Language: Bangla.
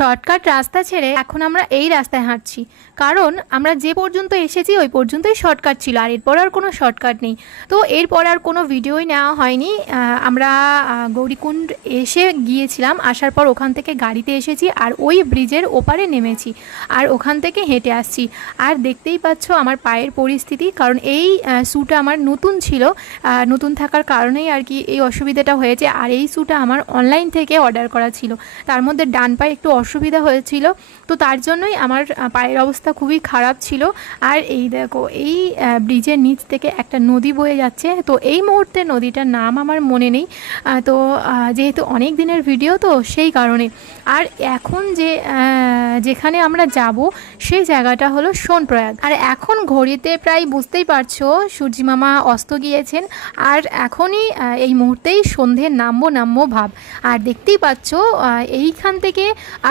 শর্টকাট রাস্তা ছেড়ে এখন আমরা এই রাস্তায় হাঁটছি, কারণ আমরা যে পর্যন্ত এসেছি ওই পর্যন্তই শর্টকাট ছিল, আর এরপর আর কোনো শর্টকাট নেই। তো এরপর আর কোনো ভিডিওই নেওয়া হয়নি। আমরা গৌরীকুণ্ড এসে গিয়েছিলাম, আসার পর ওখান থেকে গাড়িতে এসেছি আর ওই ব্রিজের ওপারে নেমেছি, আর ওখান থেকে হেঁটে আসছি। আর দেখতেই পাচ্ছ আমার পায়ের পরিস্থিতি, কারণ এই শ্যুটা আমার নতুন ছিল, নতুন থাকার কারণেই আর কি এই অসুবিধাটা হয়েছে। আর এই শ্যুটা আমার অনলাইন থেকে অর্ডার করা ছিল, তার মধ্যে ডান পায়ে একটু অসুবিধা হয়েছিল, তো তার জন্যই আমার পায়ের অবস্থা খুবই খারাপ ছিল। আর এই দেখো, এই ব্রিজের নিচ থেকে একটা নদী বয়ে যাচ্ছে, তো এই মুহূর্তে নদীটার নাম আমার মনে নেই, তো যেহেতু অনেক দিনের ভিডিও তো সেই কারণে। আর এখন যেখানে আমরা যাব সেই জায়গাটা হলো সোনপ্রয়াগ। আর এখন ঘড়িতে প্রায় বুঝতেই পারছো সূর্যিমামা অস্ত গিয়েছেন, আর এখনই এই মুহূর্তেই সন্ধে নামবো ভাব। আর দেখতেই পাচ্ছ এইখান থেকে আর